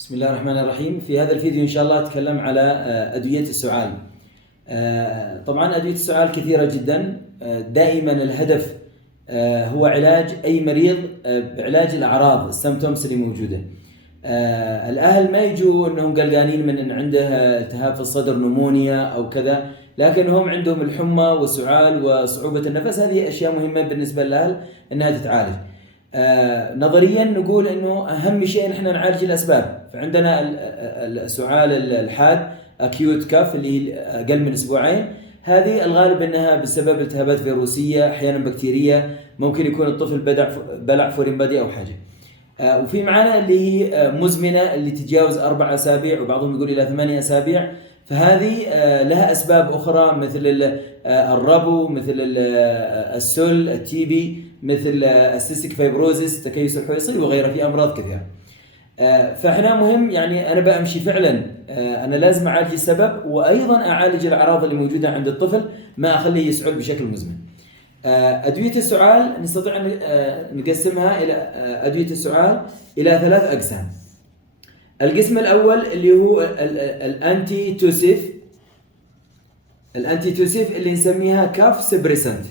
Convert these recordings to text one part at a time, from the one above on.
بسم الله الرحمن الرحيم. في هذا الفيديو إن شاء الله أتكلم على أدوية السعال. طبعا أدوية السعال كثيرة جدا. دائما الهدف هو علاج أي مريض بعلاج الأعراض السيمبتومز اللي موجودة. الأهل ما يجوا أنهم قلقانين من أن عنده التهاب في الصدر نمونيا أو كذا، لكن هم عندهم الحمى والسعال وصعوبة النفس. هذه أشياء مهمة بالنسبة للأهل أنها تتعالج. نظريا نقول انه اهم شيء نحن نعالج الاسباب. فعندنا السعال الحاد اكيوت كاف اللي اقل من اسبوعين، هذه الغالب انها بسبب التهابات فيروسيه احيانا بكتيريه، ممكن يكون الطفل بلع فورين بادي او حاجه. وفي معنا اللي هي مزمنه اللي تتجاوز 4 أسابيع وبعضهم يقول الى 8 أسابيع، فهذه لها اسباب اخرى مثل الربو، مثل السل، التي بي، مثل السيستيك فايبروزيس، تكيس الحويصلي وغيرها، في امراض كثيره. فاحنا مهم يعني انا بامشي فعلا، انا لازم اعالج السبب وايضا اعالج الاعراض اللي موجوده عند الطفل، ما اخليه يسعل بشكل مزمن. ادويه السعال نستطيع ان نقسمها الى ادويه السعال الى 3 اقسام. القسم الاول اللي هو الانتي توسيف، الانتي توسيف اللي نسميها كاف سبريسنت.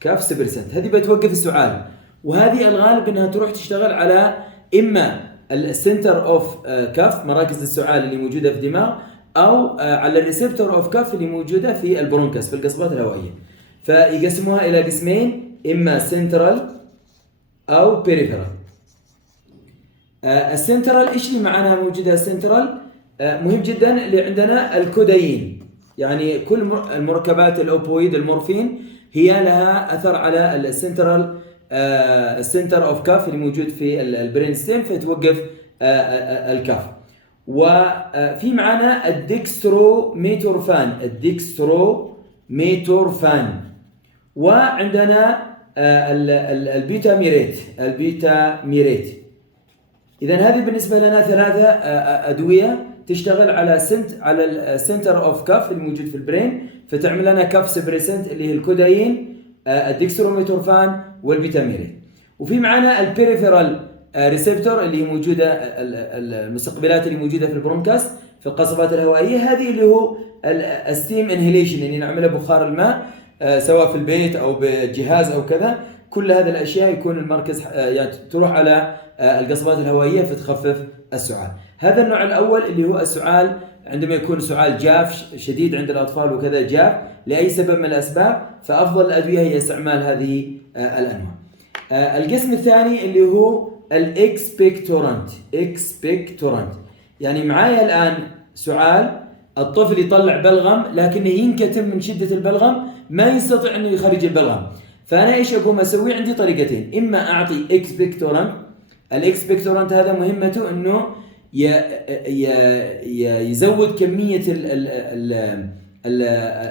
كاف سبريسنت هذه بتوقف السعال، وهذه الغالب انها تروح تشتغل على اما السنتر اوف كاف، مراكز السعال اللي موجوده في الدماغ، او على الريسبتور اوف كاف اللي موجوده في البرونكس، في القصبات الهوائيه. فيقسموها الى قسمين، اما سنترال او بيريفيرال. السنترال ايش اللي معنا موجوده؟ السنترال مهم جدا اللي عندنا الكودايين، يعني كل المركبات الاوبويد، المورفين، هي لها اثر على السنترال السنتر اوف كاف اللي موجود في البرين ستيم، فتوقف الكاف. وفي معنا الديكستروميتورفان، الديكستروميتورفان، وعندنا البيتا ميريت، البيتا ميريت. اذا هذه بالنسبه لنا 3 ادويه تشتغل على السنتر اوف كاف الموجود في البرين، فتعمل لنا كاف سبريسنت اللي هي الكودايين، الديكستروميتورفان والبيتاميرين. وفي معنا البيريفيرال ريسبتور اللي هي موجوده، المستقبلات اللي موجوده في البرونكاس في القصبات الهوائيه، هذه اللي هو الستيم انهيليشن، اللي نعملها بخار الماء سواء في البيت او بجهاز او كذا. كل هذه الاشياء يكون المركز يعني تروح على القصبات الهوائيه فتخفف السعال. هذا النوع الاول اللي هو السعال عندما يكون سعال جاف شديد عند الاطفال وكذا، جاف لاي سبب من الاسباب، فافضل الادويه هي استعمال هذه الانواع. القسم الثاني اللي هو الاكسبكتورانت. اكسبكتورانت يعني معايا الان سعال، الطفل يطلع بلغم لكنه ينكتم من شده البلغم، ما يستطيع انه يخرج البلغم. فانا ايش اقوم اسوي؟ عندي طريقتين، اما اعطي اكسبكتورانت. الاكسبكتورانت هذا مهمته انه يزود كميه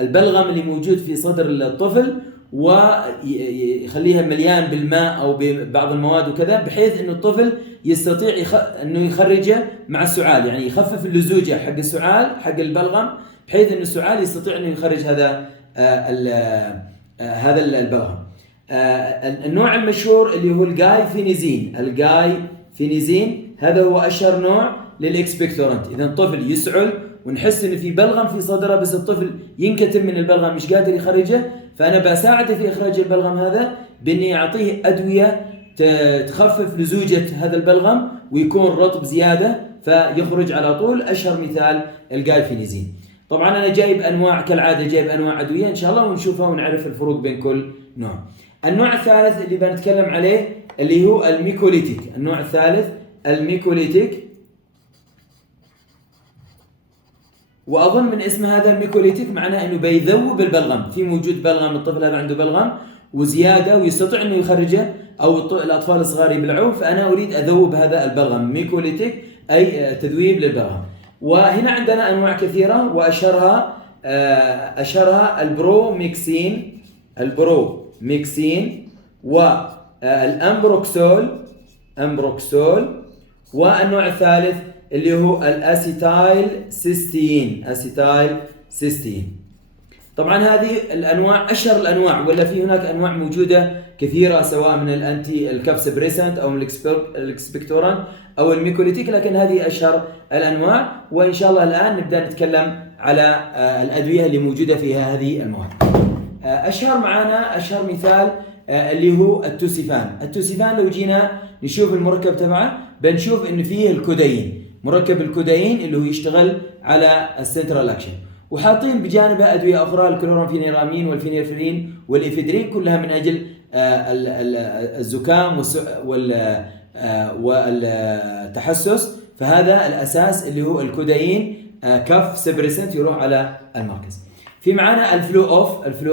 البلغم اللي موجود في صدر الطفل، ويخليها مليان بالماء او ببعض المواد وكذا، بحيث انه الطفل يستطيع انه يخرجه مع السعال، يعني يخفف اللزوجه حق السعال حق البلغم، بحيث انه السعال يستطيع انه يخرج هذا البلغم. النوع المشهور اللي هو الجايفينيزين. الجايفينيزين هذا هو اشهر نوع للاكسبكتورانت. اذا الطفل يسعل ونحس ان في بلغم في صدره، بس الطفل ينكتم من البلغم مش قادر يخرجه، فانا بساعده في اخراج البلغم هذا باني اعطيه ادويه تخفف لزوجه هذا البلغم ويكون رطب زياده فيخرج على طول. اشهر مثال الجايفينيزين. طبعا انا جايب انواع كالعاده، جايب انواع ادويه ان شاء الله ونشوفها ونعرف الفروق بين كل نوع. النوع الثالث اللي بنتكلم عليه اللي هو الميكوليتيك. النوع الثالث الميكوليتيك، واظن من اسم هذا الميكوليتيك معناه انه بيذوب البلغم، في موجود بلغم، الطفل هذا عنده بلغم وزياده ويستطيع انه يخرجه، او الاطفال الصغار يبلعوه، فانا اريد اذوب هذا البلغم. ميكوليتيك اي تذويب للبلغم. وهنا عندنا انواع كثيره، واشهرها البروميكسين، البروميكسين، والامبروكسول، امبروكسول، والنوع الثالث اللي هو الاسيتايل سيستين، اسيتايل سيستين. طبعا هذه الانواع اشهر الانواع، ولا في هناك انواع موجوده كثيره سواء من الانتي الكاف سبريسنت او من الاكسبكتوران أو الميكوليتيك، لكن هذه أشهر الأنواع. وإن شاء الله الآن نبدأ نتكلم على الأدوية اللي موجودة فيها هذه المواد. أشهر مثال اللي هو التوسيفان. التوسيفان لو جينا نشوف المركب تبعه بنشوف إنه فيه الكودايين، مركب الكودايين اللي هو يشتغل على السنترال أكشن، وحاطين بجانبه أدوية أخرى الكلورامفينيرامين والفينيرفرين والإفيدرين، كلها من أجل الزكام والتحسس. فهذا الأساس اللي هو الكودايين كف سبريسنت يروح على المركز. في معنا الفلو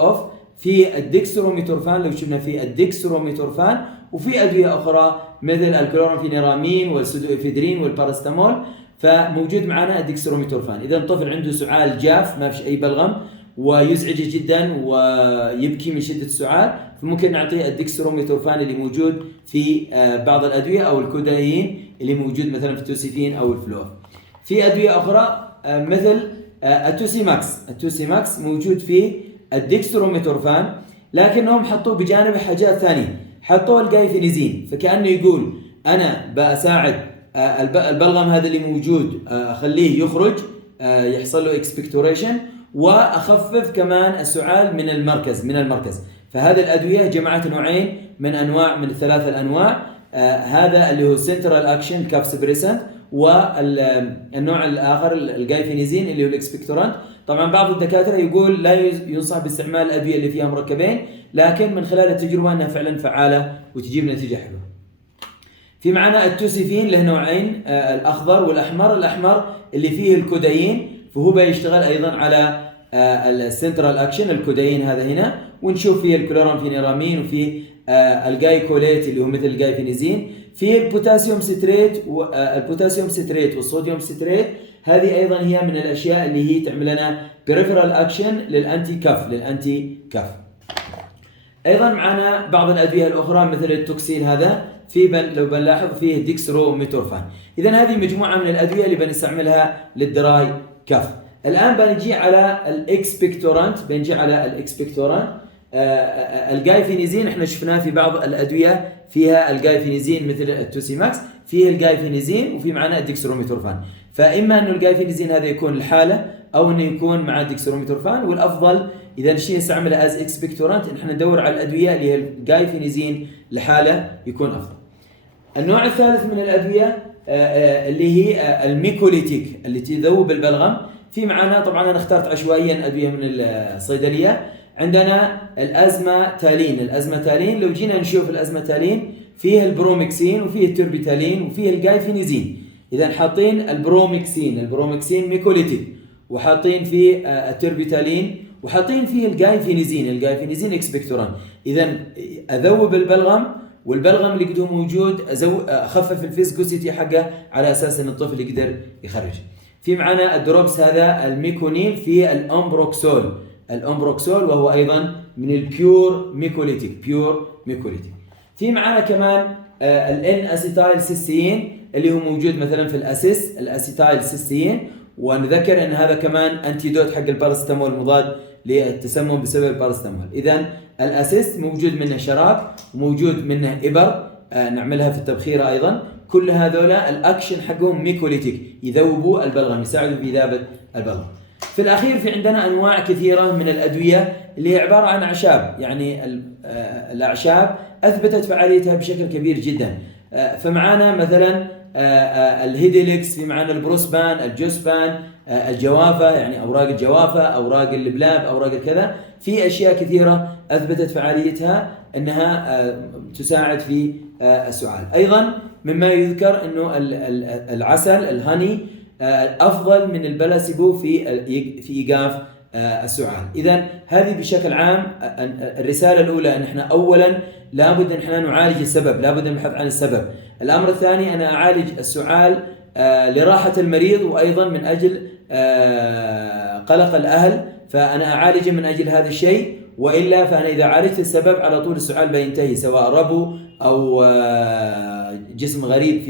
أوف في الديكستروميتورفان، لو شفنا في الديكستروميتورفان، وفي أدوية أخرى مثل الكلورامفينيرامين والسودوإفيدرين والباراستامول، فموجود معنا الديكستروميتورفان. إذا الطفل عنده سعال جاف ما فيش أي بلغم ويزعج جدا ويبكي من شدة السعال، فممكن نعطيه الديكستروميتورفان اللي موجود في بعض الأدوية، أو الكودايين اللي موجود مثلا في التوسيفين أو الفلوف. في أدوية أخرى مثل التوسيماكس موجود في الديكستروميتورفان، لكنهم حطوه بجانب حاجات ثانية، حطوه الجايفينيزين، فكأنه يقول أنا بساعد البلغم هذا اللي موجود أخليه يخرج، يحصل له اكسبكتوريشن، وأخفف كمان السعال من المركز. فهذه الأدوية جمعت نوعين من الثلاث الأنواع، هذا اللي هو سنترال أكشن كاف سبريسنت، والنوع الآخر الجايفينيزين اللي هو الاكسبكتورانت. طبعا بعض الدكاترة يقول لا ينصح باستعمال الأدوية اللي فيها مركبين، لكن من خلال التجربة أنها فعلا فعالة وتجيب نتيجة حلوة. في معنا التوسيفين له نوعين، الأخضر والأحمر. الأحمر اللي فيه الكودايين، فهو بيشتغل أيضا على السنترال أكشن، الكودايين هذا هنا، ونشوف فيه الكلورامفينيرامين، وفيه الجايكوليت اللي هو مثل الجايفينيزين، فيه البوتاسيوم ستريت والصوديوم ستريت. هذه أيضا هي من الأشياء اللي هي تعمل لنا peripheral action للأنتي كف. أيضا معنا بعض الأدوية الأخرى مثل التوكسين، هذا لو بنلاحظ فيه ديكستروميتورفان. إذن هذه مجموعة من الأدوية اللي بنستعملها للدراي كف. الآن بنجي على الإكسبكتورانت، الجايفينيزين احنا شفناه في بعض الأدوية فيها الجايفينيزين مثل التوسيماكس، فيه الجايفينيزين وفي معنا الديكستروميتورفان. فإما أنه الجايفينيزين هذا يكون الحالة، أو أنه يكون مع الديكستروميتورفان، والأفضل إذا نشتي نستعمله از إكسبكتورانت إحنا ندور على الأدوية اللي هي الجايفينيزين لحالة يكون أفضل. النوع الثالث من الأدوية اللي هي الميكوليتيك اللي تذوب البلغم. في معنا طبعا أنا اخترت عشوائيا أدوية من الصيدلية. عندنا الأزمتالين. لو جينا نشوف الأزمتالين فيه البروميكسين وفيه التوربيتالين وفيه الجايفينيزين. إذا حاطين البروميكسين ميكوليتيك، وحاطين فيه التوربيتالين، وحاطين فيه الجايفينيزين اكسبكتوران. إذا أذوب البلغم، والبلغم اللي قد هو موجود أخفف الفيسكوسيتي حقه على أساس أن الطفل يقدر يخرج. في معنا الدروبس هذا الميكونين، في الأمبروكسول وهو أيضا من البيور ميكوليتيك. في معنا كمان الان اسيتايل سيستين اللي هو موجود مثلا في الاسيتايل سيستين، ونذكر ان هذا كمان انتيدوت حق البارستامول، مضاد للتسمم بسبب البارستامول. اذا الاسيست موجود منه شراب وموجود منه ابر نعملها في التبخير ايضا. كل هذولا الاكشن حقهم ميكوليتيك، يذوبوا البلغم، يساعدوا في ذابة البلغم. في الأخير في عندنا أنواع كثيرة من الأدوية اللي هي عبارة عن أعشاب، يعني الأعشاب أثبتت فعاليتها بشكل كبير جدا. فمعانا مثلا الهيديليكس، في معانا البروسبان، الجوسبان، الجوافة، يعني أوراق الجوافة، أوراق اللبلاب، أوراق الكذا. في أشياء كثيرة أثبتت فعاليتها أنها تساعد في السعال. أيضا مما يذكر أنه العسل الهاني أفضل من البلاسيبو في إيقاف السعال. إذن هذه بشكل عام الرسالة الأولى أن إحنا أولا لابد أن إحنا نعالج السبب، لابد أن نبحث عن السبب. الأمر الثاني أنا أعالج السعال لراحة المريض، وأيضا من أجل قلق الأهل، فأنا أعالجه من أجل هذا الشيء. وإلا فأنا إذا عالجت السبب على طول السعال بينتهي، سواء ربو أو جسم غريب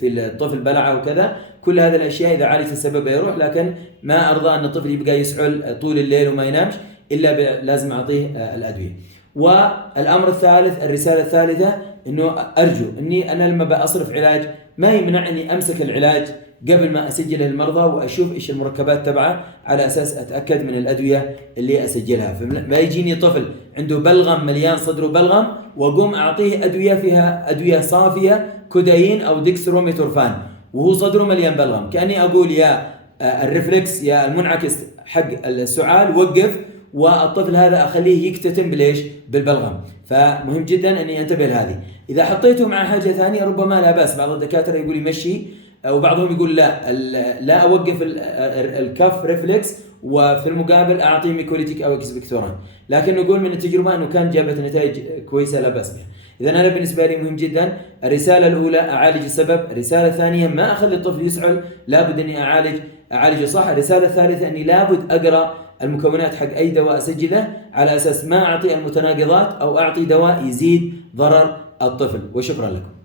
في الطفل بلعه وكذا. كل هذه الأشياء إذا عالجت السبب يروح، لكن ما أرضى أن الطفل يبقى يسعل طول الليل وما ينامش، إلا لازم أعطيه الأدوية. والأمر الثالث، الرسالة الثالثة، إنه أرجو إني أنا لما بأصرف علاج ما يمنع اني امسك العلاج قبل ما اسجله للمرضى واشوف ايش المركبات تبعه على اساس اتاكد من الادويه اللي اسجلها. فما يجيني طفل عنده بلغم مليان صدره بلغم واقوم اعطيه ادويه فيها ادويه صافيه كودايين او ديكستروميتورفان وهو صدره مليان بلغم، كاني اقول يا الريفلكس يا المنعكس حق السعال وقف، والطفل هذا اخليه يكتتم بليش؟ بالبلغم. فمهم جدا اني انتبه لهذه. اذا حطيته مع حاجه ثانيه ربما لا باس، بعض الدكاتره يقول يمشي وبعضهم يقول لا اوقف الكف ريفلكس وفي المقابل اعطيه ميكوليتيك او اكسبكتوران، لكن نقول من التجربه انه كان جابت نتائج كويسه لا باس بها. اذا انا بالنسبه لي مهم جدا الرساله الاولى اعالج السبب، الرساله الثانيه ما اخلي الطفل يسعل، لابد اني اعالجه صح، الرساله الثالثه اني لابد اقرا المكونات حق اي دواء اسجله على اساس ما اعطي المتناقضات او اعطي دواء يزيد ضرر الطفل. وشكرا لكم.